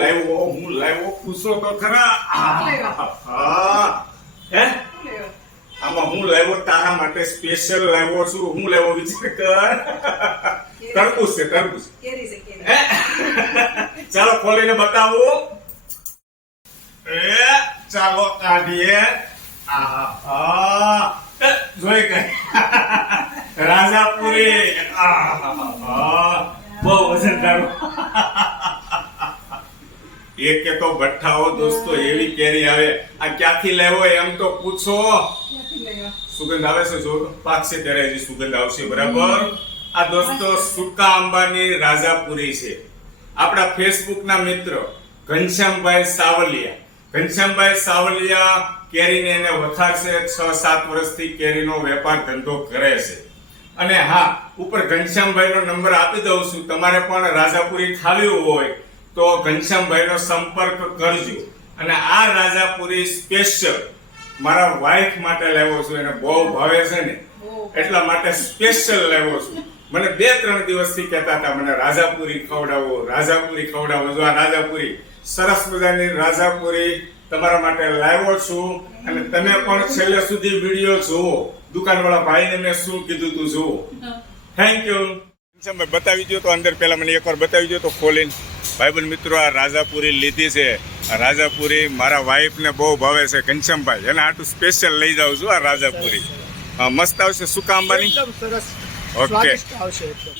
લાવ્યો પૂછો તો ખરા. હે આમાં હું લાવ્યો તારા માટે સ્પેશિયલ લાવ્યો છું. હું લાવ્યો વિચાર કર. તરબૂચ છે તરબૂચ. ચાલો ખોલીને બતાવો. ચાલો કાઢીએ. જોઈ ગઈ રાજાપુરી. બહુ વજનદાર. એક તો ભઠ્ઠાઓ દોસ્તો એવી કેરી આવે. આ ક્યાંથી લાવ્યો એમ તો પૂછો. સુગંધ આવે છે. જો પાકશે ત્યારે હજી સુગંધ આવશે. બરાબર. આ દોસ્તો સુકા આંબાની રાજાપુરી છે. આપણા ફેસબુક ના મિત્ર ઘનશ્યામભાઈ સાવલિયા. ઘનશ્યામભાઈ સાવલિયા કેરીને એને વખાર છે. 6-7 વર્ષથી કેરીનો વેપાર ધંધો કરે છે. અને હા, ઉપર ઘનશ્યામભાઈ નો નંબર આપી દઉં છું. તમારે પણ રાજાપુરી ખાવી હોય તો ઘનશ્યામભાઈ નો સંપર્ક કરજો. અને આ રાજાપુરી સ્પેશિયલ મારા વાઈફ માટે લાવ્યો છું. એને બહુ ભાવે છે ને એટલા માટે સ્પેશિયલ લાવ્યો છું. મને 2-3 દિવસથી કહેતા હતા મને રાજાપુરી ખવડાવો, રાજાપુરી ખવડાવો. જો આ રાજાપુરી સરસ મજાની રાજાપુરી તમારા માટે લાવ્યો છું. અને તમે પણ છેલ્લે સુધી વિડીયો જુઓ. દુકાનવાળા ભાઈને મેં શું કીધું તું જુઓ. Thank you. બતાવી દો તો અંદર પહેલા મને એકવાર બતાવી દો તો ખોલીને. ભાઈબંધ મિત્રો, આ રાજાપુરી લીધી છે. આ રાજાપુરી મારા વાઈફને બહુ ભાવે છે. ઘનશ્યામભાઈ એને આટલું સ્પેશિયલ લઈ જાઉં છું. આ રાજાપુરી મસ્ત આવશે. સુકા આંબાની. એકદમ સરસ ઓકે. સ્વાદિષ્ટ આવશે એકદમ.